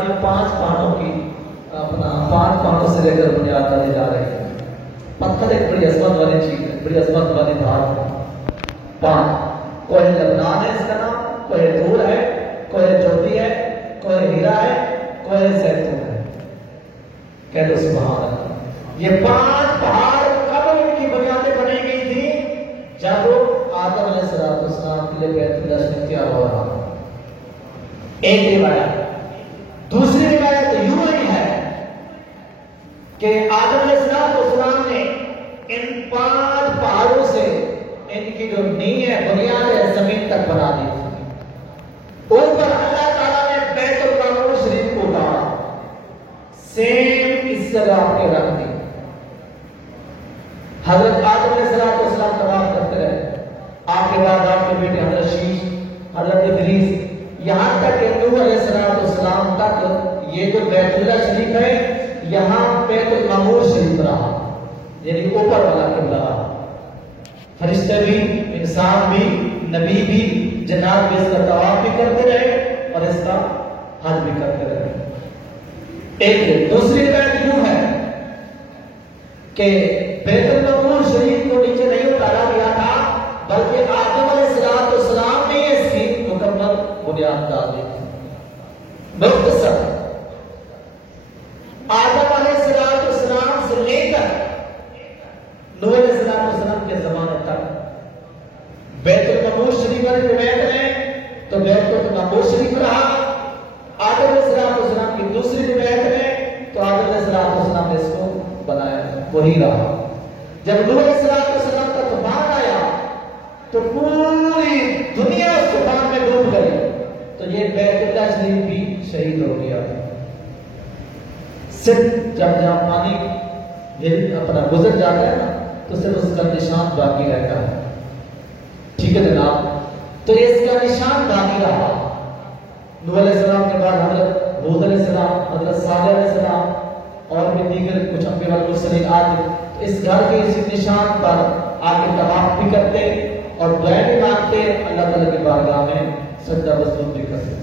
5 پہاڑوں کی اپنا 5 پہاڑوں سے لے کر بنیاد ڈالے جا رہے ہیں۔ پتھر ایک بڑی عظمت والی چیز ہے، بڑی عظمت والی دھات ہے۔ 5 کوہ لبنان ہے اس کا نام، کوہ طور ہے، کوہ جوتی ہے، کوہ ہیرا ہے، کوہ زیتون ہے۔ کہہ دو سبحان اللہ۔ یہ 5 پہاڑ کب ان کی بنیادیں بنی گئی تھی؟ جب آدم علیہ السلام کے لیے بیت اللہ شریف تیار ہو رہا تھا۔ ایک روایت۔ دوسری روایت یوں ہی ہے کہ آدم علیہ السلام نے ان 5 پہاڑوں سے ان کی جو نیند ہے، بنیاد ہے، زمین تک بنا دی تھی۔ اوپر اللہ تعالیٰ نے بیت المعمور شریف کو اتارا، سیم اس جگہ پہ رکھ دی۔ حضرت آدم علیہ السلام طواف کرتے رہے، آپ کے بعد آپ کے بیٹے حضرت شیش، حضرت ادریس، یہاں تک کہ نوح علیہ السلام تک یہ جو بیت اللہ شریف ہے، یہاں بیت المعمور شریف رہا، یعنی اوپر والا قبلہ رہا۔ فرشتے بھی، انسان بھی، نبی بھی، جنات بھی اس کا طواف بھی کرتے رہے اور اس کا حج بھی کرتے رہے۔ ایک دوسری روایت یوں ہے کہ بیت المعمور شریف کو نیچے نہیں اتارا گیا تھا، بلکہ آدم علیہ السلام نے اس کی مکمل بنیاد ڈال دی تھی۔ مختصر آدم علیہ السلام سے لے کر نوح علیہ السلام کے زمانے تک بیت المعمور شریف والی روایت ہے تو بیت المعمور شریف رہا۔ آدم علیہ السلام کی دوسری روایت ہے تو آدم علیہ السلام نے اس کو بنایا، وہی رہا۔ جب نوح علیہ السلام کا طوفان آیا تو پوری دنیا اس طوفان میں ڈوب گئی، تو یہ بیت اللہ شریف بھی شہید ہو گیا۔ صرف جب جہاں پانی اپنا گزر جاتا ہے نا تو صرف اس کا نشان باقی رہتا ہے۔ ٹھیک ہے جناب، تو اس کا نشان باقی رہا۔ نوح علیہ السلام کے بعد حضرت ہود علیہ السلام، حضرت صالح علیہ السلام اور بھی دیگر کچھ انبیاء والمرسلین آج اس گھر کے اس نشان پر آ کے طواف بھی کرتے اور دعائیں بھی مانگتے، اللہ تعالیٰ کی بارگاہ میں سجدہ وسجود بھی کرتے۔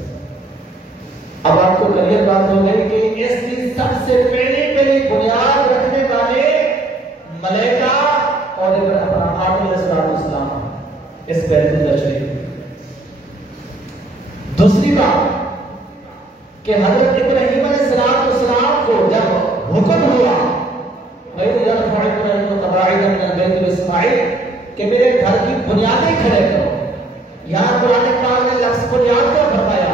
اب آپ کو کلیئر بات ہو گئی کہ اس کی سب سے پہلی بنیاد رکھنے والے ملائکہ اور اپنا آدم علیہ السلام اس بیت اللہ شریف۔ دوسری بات کہ حضرت ابراہیم علیہ السلام کو جب حکم ہوا کہ میرے گھر کی بنیادیں کھڑے کرو، یہاں قرآن پاک نے لفظ بنیاد کو فرمایا،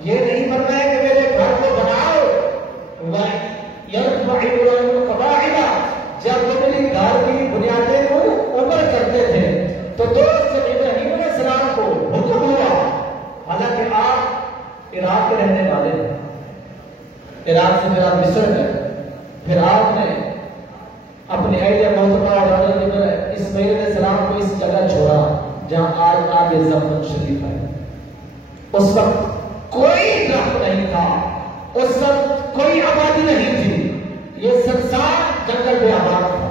یہ نہیں فرمایا کہ میرے گھر کو بناؤ۔ جب وہ میری گھر کی بنیادیں کو اوپر کرتے تھے تو دوست ابراہیم علیہ السلام کو حکم ہوا، حالانکہ آپ عراق کے رہنے والے ہیں، عراق سے پھر آپ مصر گئے، پھر آپ نے اپنے اہل محترمہ اور حضرت اسماعیل علیہ السلام کو اس جگہ چھوڑا جہاں آج زمزم شریف ہے۔ اس وقت کوئی درخت نہیں تھا، اس وقت کوئی آبادی نہیں تھی، یہ سنسار جنگل میں آباد تھا۔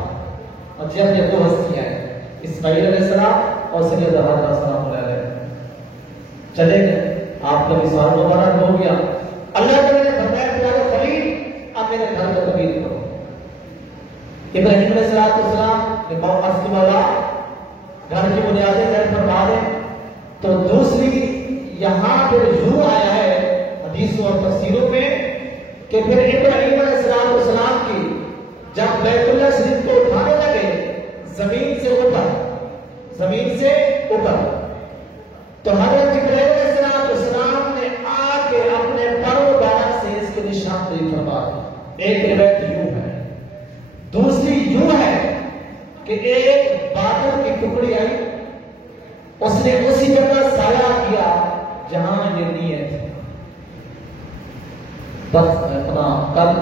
اور جب یہ 2 ہستیاں ہیں، اسماعیل علیہ السلام اور سید حضرت السلام علیہ چلے گئے، آپ کا وصال مبارک ہو گیا۔ اللہ تعالیٰ نے فرمایا پیارے خلیل اب میرے گھر کو تعمیر کرو۔ ابراہیم علیہ السلام نے موقع والا گھر کی بنیادیں غیر فرما دیں تو دوسری یہاں پھر یوں آیا ہے حدیثوں اور تفسیروں میں کہ پھر ابراہیم علیہ السلام کی جب بیت اللہ شریف کو اٹھانے لگے زمین سے اوپر تو حضرت جبرائیل علیہ السلام نے آ کے اپنے پر و بالا سے اس کے نشاندہی فرما دی۔ ایک روایت یوں ہے، دوسری یوں ہے کہ ایک بادل کی ٹکڑی آئی، اس نے اسی جگہ سایہ کیا جہاں یہ نیت ہے۔ بس اپنا کل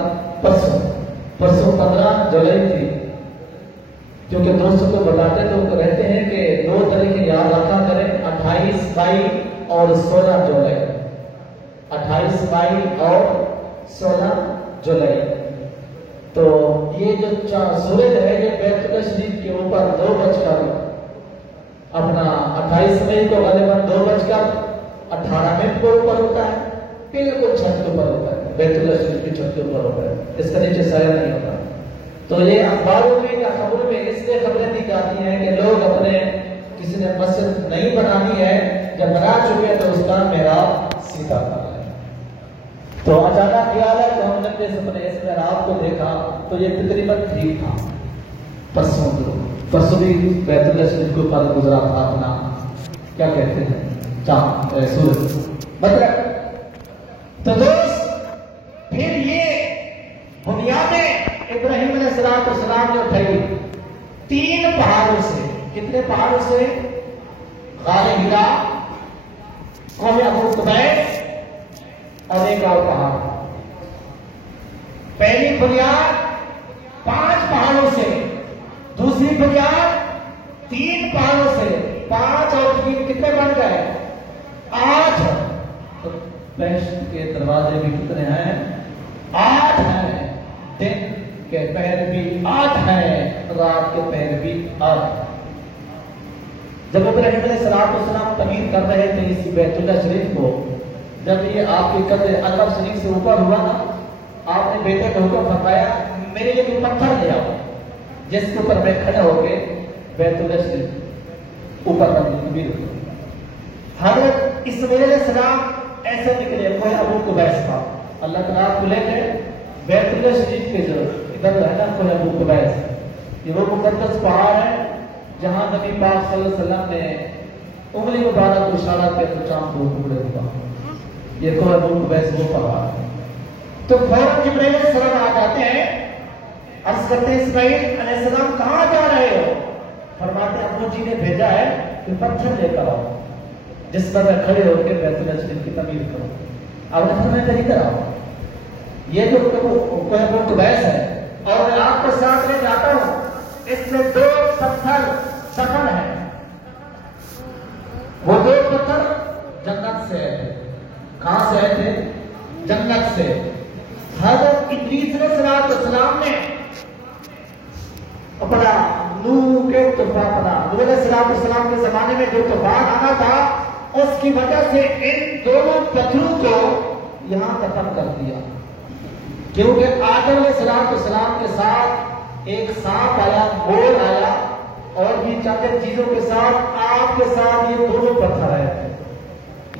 پرسوں 15 جولائی تھی، کیونکہ دوستوں کو بتاتے تو رہتے ہیں کہ 2 تاریخ یاد رکھا کریں، 28 مئی اور 16 جولائی، 28 مئی اور 16 جولائی۔ تو یہ جو سورج ہے یہ بیت اللہ شریف کے اوپر 2 بج کر اپنا 28 مئی کو غالباً 2 بج کر 18 منٹ پر اوپر ہوتا ہے، بالکل چھت کے اوپر ہوتا ہے۔ بیت اللہ شریف کی چھت کے اوپر ہو گئے، اس کا نیچے سایہ نہیں ہوتا. تو یہ اخباروں میں یا خبروں میں اس لیے خبریں دی جاتی ہیں کہ لوگ اپنے کسی نے مسجد نہیں بنانی ہے، جب بنا چکے تو اس کا محراب سیدھا کر ہے. تو اچانک خیال ہے تو ہم نے اپنے اس محراب کو دیکھا تو یہ تقریباً ٹھیک تھا. پرسوں بھی بیت اللہ شریف کے اوپر گزرا تھا اپنا کیا کہتے ہیں چاند سورج مطلب. تو دوست پھر یہ بنیادیں ابراہیم علیہ السلام نے اٹھائی 3 پہاڑوں سے. کتنے پہاڑوں سے؟ غار ہرا، قوم ابو قبیس اور ایک اور پہاڑ. پہلی بنیاد 5 پہاڑوں سے، دوسری بنیاد 3 پہاڑوں سے. 5 اور 3 کتنے بن گئے؟ 8. تو بہشت کے دروازے بھی کتنے ہیں؟ 8 ہیں. دن کے پہر بھی 8 ہیں، رات کے پہر بھی 8. جب ابراہیم علیہ السلام تعمیر کر رہے تھے اس بیت اللہ شریف کو، جب یہ آپ کی قدر اللہ شریف سے اوپر ہوا نا، آپ نے بیٹے کو حکم فرمایا میرے لیے کوئی پتھر لے آؤ جس کے اوپر میں کھڑا ہو کے بیت اللہ شریف اوپر تعمیر ہو. حضرت اسماعیل علیہ السلام ایسے نکلے، کوئی ابو قبیس تھا. اللہ تعالیٰ کو لے کے بیت اللہ شریف کے جو ادھر ہے نا کوئی ابو قبیس، یہ وہ مقدس پہاڑ ہے جہاں نبی پاک صلی اللہ علیہ وسلم نے انگلی مبارک کو اشارہ کیا تو چاند 2 ٹکڑے ہوا. یہ کوئی ابو قبیس وہ پہاڑ ہے. تو فوراً جبرائیل علیہ السلام آ جاتے ہیں، عرض کرتے ہیں اسماعیل علیہ السلام کہاں جا رہے ہو؟ فرماتے ہیں ابو جی نے بھیجا ہے کہ پتھر لے کر آؤ جس پر میں کھڑے ہو کے بیت اللہ شریف کی تعمیر کروں. اب میں ادھر آؤ. یہ جو کوئی ابو قبیس ہے اور میں آپ کو ساتھ لے جاتا ہوں. اس میں 2 پتھر دفن ہیں. وہ 2 پتھر جنت سے آئے تھے. کہاں سے آئے تھے؟ جنت سے. حضرت ادریس علیہ السلام نے اپنا نوح کے طوفان نوح علیہ السلام کے زمانے میں جو طوفان آنا تھا اس کی وجہ سے ان دونوں پتھروں کو یہاں ختم کر دیا. کیونکہ آدم علیہ السلام کے ساتھ ایک سانپ آیا، مور آیا اور بھی چند چیزوں کے ساتھ آپ کے ساتھ یہ دونوں پتھر آئے تھے.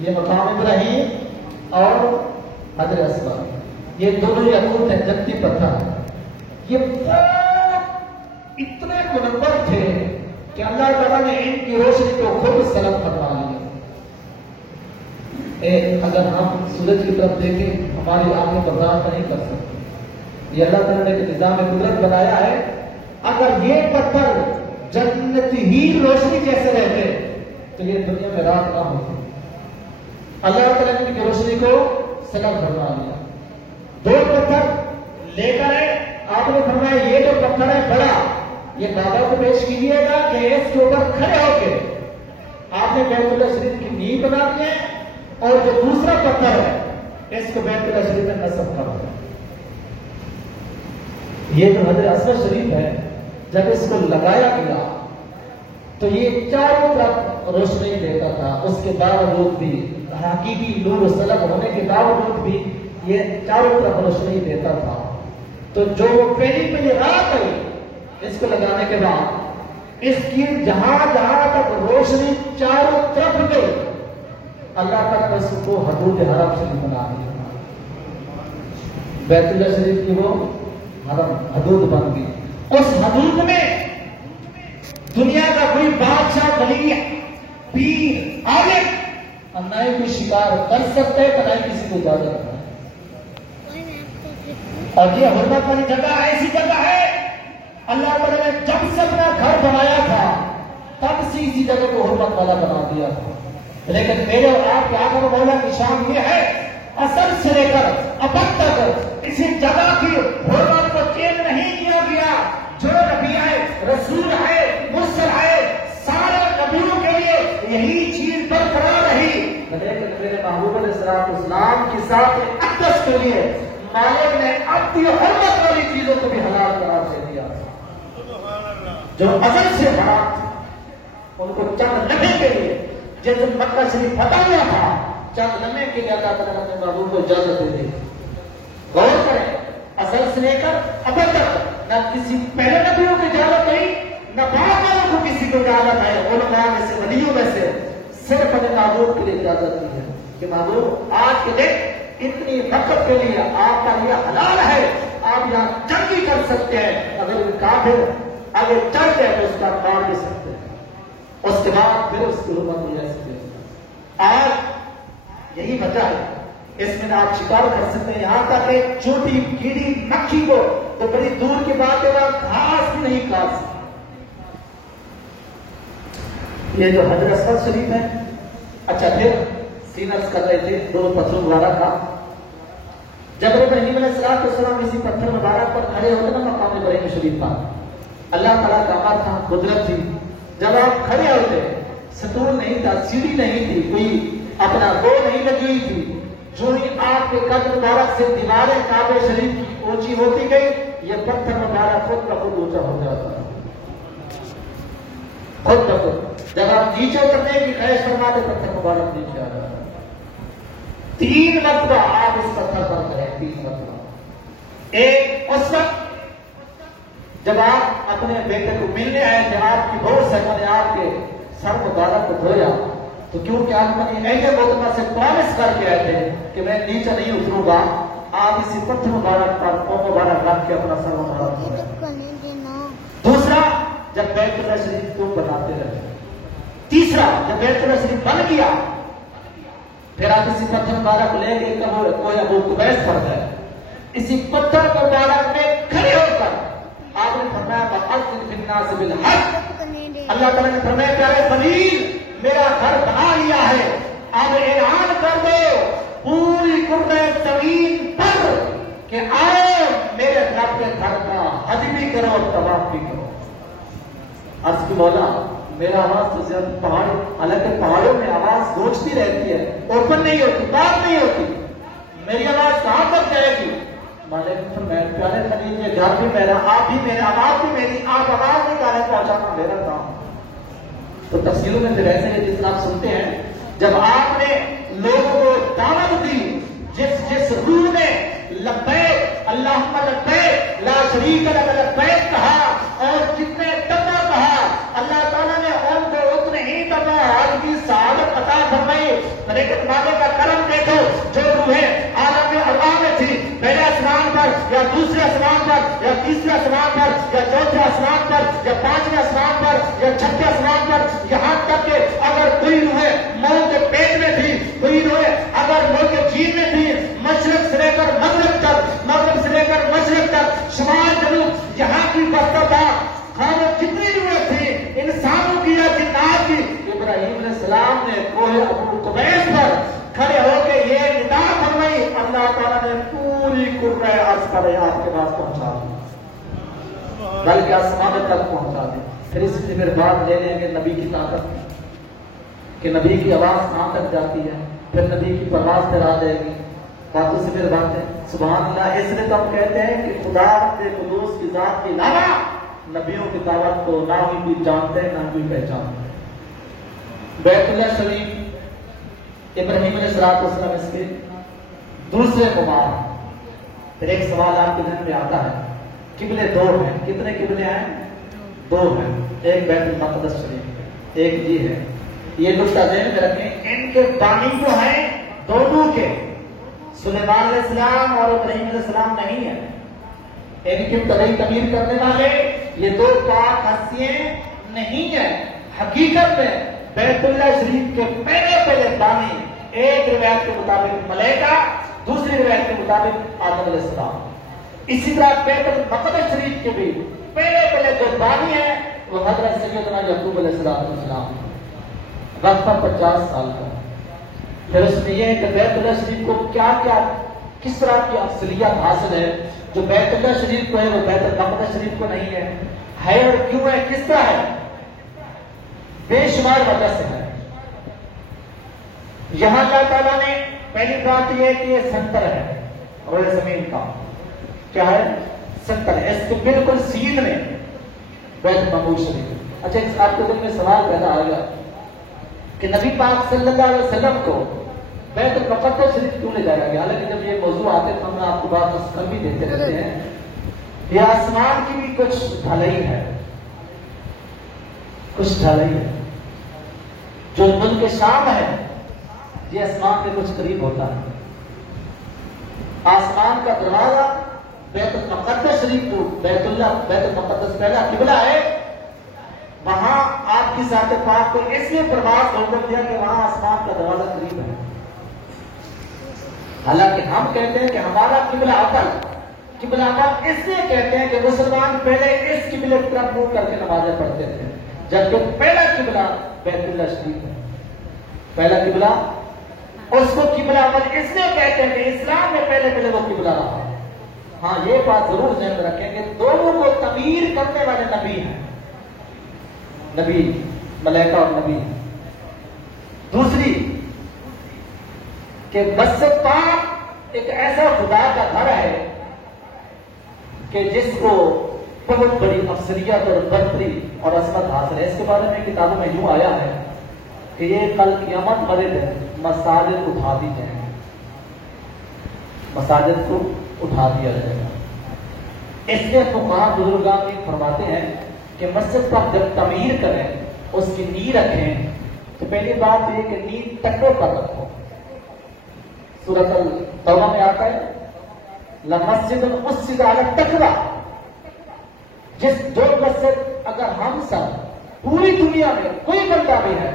یہ مقام ابراہیم اور حجر اسود، یہ دونوں یاقوت ہیں، جنتی پتھر. یہ اتنے منور تھے کہ اللہ تعالیٰ نے ان کی روشنی کو خود سلب فرما لیا. اگر ہم سورج کی طرف دیکھیں ہماری آنکھیں برداشت نہیں کر سکتی. یہ اللہ تعالیٰ نے ایک نظام قدرت بنایا ہے. اگر یہ پتھر جنت ہی روشنی جیسے رہتے تو یہ دنیا میں رات نہ ہوتی. اللہ تعالیٰ نے ان کی روشنی کو سلب فرما لیا. 2 پتھر لے کر آئے. آپ نے فرمایا یہ جو پتھر ہے بڑا، یہ بابا کو پیش کیجیے گا کہ اس کے اوپر کھڑے ہو کے آپ نے بیت اللہ شریف کی نیو بنا دی ہے، اور جو دوسرا پتھر ہے اس کو بیت اللہ شریف میں نصب کر دیا. یہ جو حجر اسود شریف ہے جب اس کو لگایا گیا تو یہ چاروں طرف روشنی دیتا تھا. اس کے باوجود بھی حقیقی نور سلب ہونے کے باوجود بھی یہ چاروں طرف روشنی دیتا تھا. تو جو پہلی رات آئی اس کو لگانے کے بعد اس کی جہاں جہاں تک روشنی چاروں طرف گئی اللہ تعالیٰ نے اس کو حدود حرم شریف بنا دیا. بیت اللہ شریف کی وہ حرم حدود بن گئی. اس حدود میں دنیا کا کوئی بادشاہ ولی پیر عالم نہ ہی کوئی شکار کر سکتے ہیں نہ ہی کسی کو اجازت ہے. اور یہ حرمت والی جگہ ایسی جگہ ہے اللہ تعالیٰ نے جب سے اپنا گھر بنایا تھا تب سے اسی جگہ کو حرمت والا بنا دیا تھا. لیکن میرے اور آپ کے آقا مولا کی شان یہ ہے اصل سے لے کر اب تک اسی جگہ کی حرمت کو چینج نہیں کیا گیا. جو نبی آئے، رسول آئے، مرسل آئے، سارے نبیوں کے لیے یہی چیز برقرار رہی. لیکن میرے محبوب علیہ السلام کی ذات اقدس کے لیے مالک نے اپنی حرمت والی چیزوں کو بھی حلال قرار دے دیا. جو ازل سے حرام ان کو چند لمحے کے لیے جس مکہ شریف فتح ہوا تھا چند لمحے کے لیے اللہ تعالیٰ نے محبوب کو اجازت دے دی. سے لے کر اب تک نہ کسی پہلے نبیوں کی اجازت نہیں، نہ بعد والوں کو کسی کو اجازت ہے، علماء میں سے ولیوں میں سے صرف اپنے معبود کے لیے اجازت دی ہے کہ معبود آج کے دن اتنی وقت کے لیے آپ کا یہ حلال ہے، آپ یہاں جنگ بھی کر سکتے ہیں، اگر کافر آگے چل گئے تو اس کا مار بھی سکتے ہیں، اس کے بعد پھر اس کی حرمت ہو جائے سکتے ہیں۔ آج یہی وجہ ہے، اس میں آپ شکار کر سکتے ہیں، یہاں تک کہ چھوٹی کیڑی مکھی کو تو بڑی دور کی بات ہے وہ گھاس بھی نہیں کاٹ سکتی۔ یہ جو حجر اسود شریف ہے، اچھا پھر سینس کر رہے تھے دو پتھروں مبارک کا، جب ابراہیم علیہ السلام کسی پتھر مبارک پر کھڑے ہوتے نا مقام ابراہیم شریف پر، اللہ تعالیٰ کا امر تھا، قدرت تھی، جب آپ کھڑے ہوتے ستون نہیں تھا، سیڑھی نہیں تھی، کوئی اپنا گو نہیں لگی ہوئی تھی، جو ہی آپ کے قد مبارک سے دیواریں کعبہ شریف کی اونچی ہوتی گئی، یہ پتھر مبارک خود بخود اونچا ہو جاتا تھا، خود بخود۔ جب آپ نیچے اترنے کی خواہش فرماتے پتھر مبارک نیچے آ جاتا، 3 مرتبہ آپ اس پتھر پر کریں، 3 مرتبہ۔ ایک اس وقت جب آپ اپنے بیٹے کو ملنے آئے تھے، آپ کی بہت سے نے آپ کے سر مبارک کو دھویا، تو کیونکہ آپ نے ایسے محتمہ سے پرامس کر کے آئے تھے کہ میں نیچے نہیں اتروں گا، آپ اسی پتھر مبارک پر پاؤں مبارک رکھ کے اپنا سر مبارک دھویا۔ دوسرا، جب بیت اللہ شریف کو بناتے رہے۔ تیسرا، جب بیت اللہ شریف بن گیا، پھر آپ اسی پتھر مبارک لے کے کوئی ابو قبیس پر گئے، اسی پتھر مبارک میں کھڑے ہو کر آپ نے فرمایا وَأَذِّنْ فِي النَّاسِ بِالْحَجِّ، اللہ تعالیٰ نے فرمایا پیارے خلیل میرا گھر بنا لیا ہے، اب اعلان کر دو پوری قرہ زمین پر کہ آؤ میرے رب کے گھر کا حج بھی کرو اور طواف بھی کرو۔ عرض کی مولا میرا آواز تو زیادہ پہاڑ، حالانکہ پہاڑوں میں آواز گونجتی رہتی ہے، اوپن نہیں ہوتی، بات نہیں ہوتی، میری آواز کہاں تک جائے گی؟ مالک میں پیارے خلیل یہ گھر بھی میرا، آپ بھی میرے، آواز بھی میری، آپ آواز نکالے پہنچانا میرا کام۔ تو تفسیروں میں پھر ایسے جس آپ سنتے ہیں، جب آپ نے لوگوں کو دعوت دی، جس روح نے لبیک اللہم لبیک لا شریک لک لبیک کہا اور جتنے دفعہ کہا، اللہ تعالیٰ نے ان کو اتنے ہی دفعہ حج کی سعادت عطا فرمائی۔ لیکن مالے کا کرم دیکھو، جو روحیں عالم ارواح میں تھی، پہلے آسمان پر یا دوسرے آسمان پر یا تیسرے آسمان پر یا چوتھے آسمان پر یا 5ویں آسمان پر یا 6ویں آسمان پر، یہاں تک کہ اگر کوئی روحیں موت کے پیٹ میں تھی، کوئی روحیں اگر موت کے جین میں تھی، مشرق سے لے کر مغرب تک، مغرب سے لے کر مشرق تک، شمال جنوب یہاں کی بستہ خانوں جتنی روحیں تھی، انسانوں کی یا جنات کی، ابراہیم علیہ السلام نے کوہ ابو قبیس پر کھڑے ہو کے یہ ندا فرمائی، اللہ تعالیٰ نے پوری قرہ ارض پر آپ کے پاس پہنچا دی، بلکہ آسمان تک پہنچا دی۔ پھر اس لیے میرے بات لے لیں گے نبی کی طاقت کہ نبی کی آواز کہاں تک جاتی ہے، پھر نبی کی پرواز پھر آ جائے گی، باتوں سے پھر بات ہے۔ سبحان اللہ، اس لیے تو ہم کہتے ہیں کہ خدا کے قدوس کی ذات کے علاوہ نبیوں کی دعوت کو نہ ہی کوئی جانتے ہیں نہ کوئی پہچانتے۔ بیت اللہ شریف ابراہیم علیہ السلام اس کے دوسرے قبار، پھر ایک سوال آپ کے ذہن میں آتا ہے، قبلے 2 ہیں، کتنے قبلے ہیں؟ 2 ہیں، ایک بیت المقدس شریف، ایک یہ ہے، یہ نقطہ ذہن میں رکھیں، ان کے بانی جو ہیں دونوں کے سلیمان علیہ السلام اور ابراہیم علیہ السلام نہیں ہے، ان کی ابتدائی تعمیر کرنے والے یہ 2 پاک ہستیاں نہیں ہیں۔ حقیقت میں بیت اللہ شریف کے پہلے بانی ایک روایت کے مطابق ملائکہ، دوسری روایت کے مطابق آدم علیہ السلام۔ اسی طرح بیت المقدس شریف کے بھی پہلے جو بانی ہیں وہ حضرت سیدنا یعقوب علیہ السلام، وقفہ 50 سال کا۔ پھر اس میں یہ ہے کہ بیت اللہ شریف کو کیا کس طرح کی افضلیت حاصل ہے، جو بیت اللہ شریف کو ہے وہ بیت المقدس شریف کو نہیں ہے اور کیوں ہے، کس طرح ہے؟ بے شمار وجہ سے ہے۔ یہاں اللہ تعالیٰ نے پہلی بات یہ ہے کہ یہ سنتر ہے اور زمین کا کیا ہے؟ سنتر ہے، اس کے بالکل سیدھ میں بیت معمور شریف۔ اچھا، آپ کے دل میں سوال پیدا آ گیا کہ نبی پاک صلی اللہ علیہ وسلم کو بیت المقدس شریف کیوں لے جایا گیا؟ حالانکہ جب یہ موضوع آتے تو ہم آپ کو بات کر بھی دیتے رہتے ہیں یہ آسمان کی بھی کچھ ڈھلائی ہے، کچھ ڈھلائی ہے. جو ملک شام ہے یہ آسمان کے کچھ قریب ہوتا ہے. آسمان کا دروازہ بیت المقدس شریف کو، بیت المقدس پہلا قبلہ ہے، وہاں آپ کی ذات پاک کو اس لیے پرواز حکم دیا کہ وہاں آسمان کا دروازہ قریب ہے. حالانکہ ہم کہتے ہیں کہ ہمارا قبلہ اول، قبلہ اول اس لیے کہتے ہیں کہ مسلمان پہلے اس قبلے کی طرف منہ کر کے نمازیں پڑھتے تھے، جبکہ پہلا قبلہ بیت اللہ شریف ہے. پہلا قبلہ اس کو قبلہ اول اس لیے کہتے ہیں کہ اسلام میں پہلے وہ قبلہ رہا. ہاں یہ بات ضرور ذہن میں رکھیں کہ دونوں کو تعمیر کرنے والے نبی ہیں، نبی ملائکہ اور نبی. دوسری کہ مسجد پاک ایک ایسا خدا کا گھر ہے کہ جس کو بہت بڑی افسریت اور برتری اور عظمت حاصل ہے. اس کے بارے میں کتابوں میں یوں آیا ہے کہ یہ کل قیامت والے دن مساجد اٹھا دی جائیں گے، مساجد کو اٹھا دیا جائے گا. اس لیے فقہاء بزرگان یہ فرماتے ہیں کہ مسجد پر جب تعمیر کریں، اس کی نیو رکھیں، تو پہلی بات یہ کہ نیو تکڑے پر رکھو. سورۃ التوبہ میں آتا ہے لمسجد اسست علی التقوی، جو مسجد اگر ہم سب پوری دنیا میں کوئی بندہ بھی ہے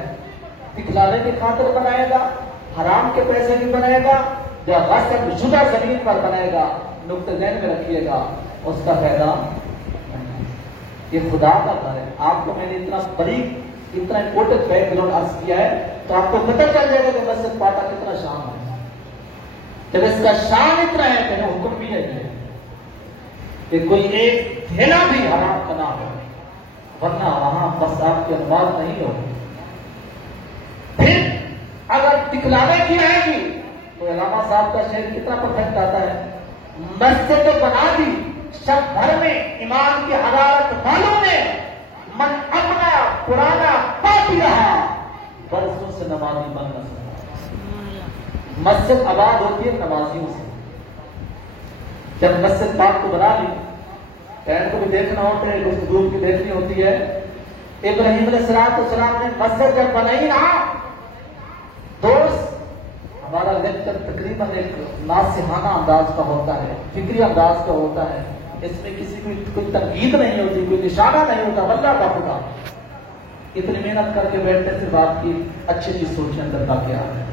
دکھلانے کی خاطر بنائے گا، حرام کے پیسے بھی بنائے گا یا غصب شدہ زمین پر بنائے گا، نقطہ ذہن میں رکھیے گا اس کا فائدہ. یہ خدا کا گھر ہے. آپ کو میں نے اتنا باریک، اتنا امپورٹنٹ بیک گراؤنڈ عرض کیا ہے تو آپ کو پتہ چل جائے گا کہ مسجد پاک کا کتنا شان ہے. جب اس کا شان اتنا ہے کہ حکم بھی ہے کہ کوئی ایک تھیلا بھی حرام کا نہ ہو، ورنہ وہاں بس آپ کی نماز نہیں ہوگی. پھر اگر دکھلاوے کی آئے گی تو علامہ صاحب کا شعر کتنا پرفیکٹ آتا ہے، مسجد بنا دی شب بھر میں ایمان کی حرارت والوں نے، من اپنا پرانا پاپی رہا برسوں سے نمازی بن نہ سکا. مسجد آباد ہوتی ہے نمازیوں سے. جب مسجد پاک کو بنا لی، ٹینٹ کو بھی دیکھنا ہوتا ہے، گفتگو کی دیکھنی ہوتی ہے. ابراہیم علیہ السلام نے مسجد جب بنائی نا دوست، ہمارا لیکچر تقریباً ایک ناصحانہ انداز کا ہوتا ہے، فکری انداز کا ہوتا ہے. اس میں کسی کو کوئی تنقید نہیں ہوتی، کوئی نشانہ نہیں ہوتا، واللہ کا خدا اتنی محنت کر کے بیٹھنے سے بات کی اچھی چیز سوچیں اندر کا کیا ہے.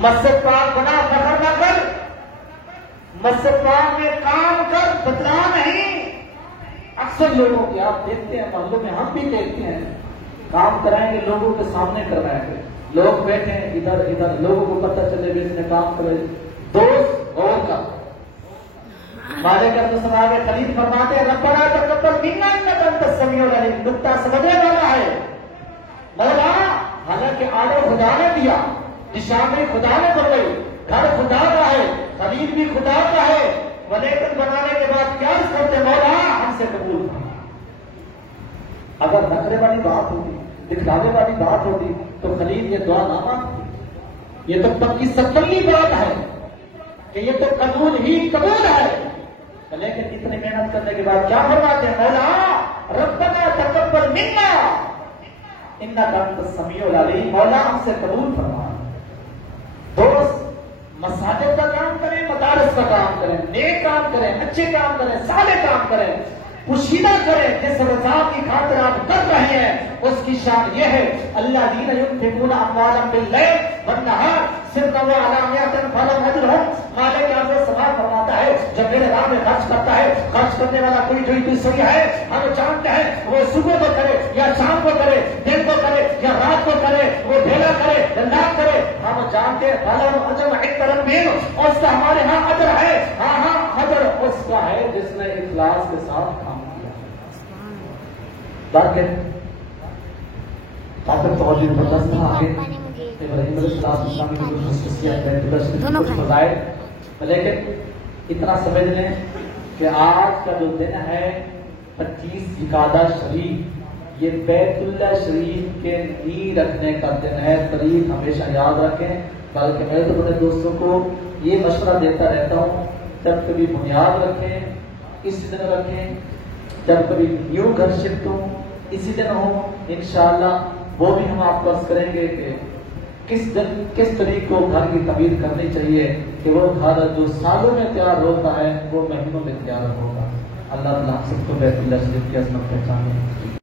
مسجد پاک بنا، فخر نہ کر، مسجد پاک میں کام کر، بدلا نہیں. اکثر لوگوں کے آپ دیکھتے ہیں، محلوں میں ہم بھی دیکھتے ہیں، کام کرائیں گے لوگوں کے سامنے کروائیں گے، لوگ بیٹھے ہیں ادھر ادھر، لوگوں کو پتہ چلے کہ اس نے کام کرے. دوست غور کا مالک کا سنا کے خلیل فرماتے ہیں ربنا تقبل منا انک انت السمیع العلیم. نقطہ سمجھنے والا ہے مولا، حالانکہ آلے خدا نے دیا، نشانی خدا نے بنائی، گھر خدا کا ہے، خلیل بھی خدا کا ہے، ولیکن بنانے کے بعد کیا کرتے مولا ہم سے قبول تھا. اگر نخرے والی بات ہوتی، دکھلاوے والی بات ہوتی تو خلیل یہ دعا نہ مانگتی. یہ تو پکی سچی بات ہے کہ یہ تو قبول ہی قبول ہے. لیکن اتنی محنت کرنے کے بعد کیا فرماتے ہیں مولا ربنا تقبل منا انک انت السمیع العلیم، مولا ہم سے قبول فرما. دوست مساجد کا کام کریں، مدارس کا کام کریں، نیک کام کریں، اچھے کام کریں، صالح کام کریں، پوشیدہ کریں. جس رضا کی خاطر آپ کر رہے ہیں اس کی شان یہ ہے الذین ينفقون اموالهم باللیل والنہار سرا وعلانیۃ فلهم اجرهم. مالک آپ سے سوال فرماتا ہے جب میرے راہ میں خرچ کرتا ہے، خرچ کرنے والا کوئی دوسری ہے، ہم جانتے ہیں وہ صبح کو کرے یا شام کو کرے، دن کو کرے یا رات کو کرے، وہ بھیڑا کرے یا رات کرے، ہم جانتے ہیں فلهم اجر عند ربهم، اور اس کا ہمارے ہاں اجر ہے. ہاں اجر اس کا ہے جس نے اخلاص کے ساتھ کام کیا. بات ہے آپ تک توجہ زبردست تھا. آگے ابراہیم علیہ السلام کی خصوصیات کچھ بتائے، لیکن اتنا سمجھ لیں کہ آج کا جو دن ہے 25 ذوالقعدہ شریف، یہ بیت اللہ شریف کے نیو رکھنے کا دن ہے. تاریخ ہمیشہ یاد رکھیں. بلکہ میں تو اپنے دوستوں کو یہ مشورہ دیتا رہتا ہوں جب کبھی بنیاد رکھیں اسی دن رکھیں جب کبھی نیو گھر شفٹ ہو، اسی دن ہو انشاءاللہ وہ بھی ہم آپ کو عرض کریں گے کہ کس طریقے کو گھر کی تعمیر کرنی چاہیے کہ وہ گھر جو سالوں میں تیار ہوتا ہے وہ مہینوں میں تیار ہوگا۔ اللہ تعالیٰ ہم سب کو بیت اللہ شریف کی عظمت پہچانے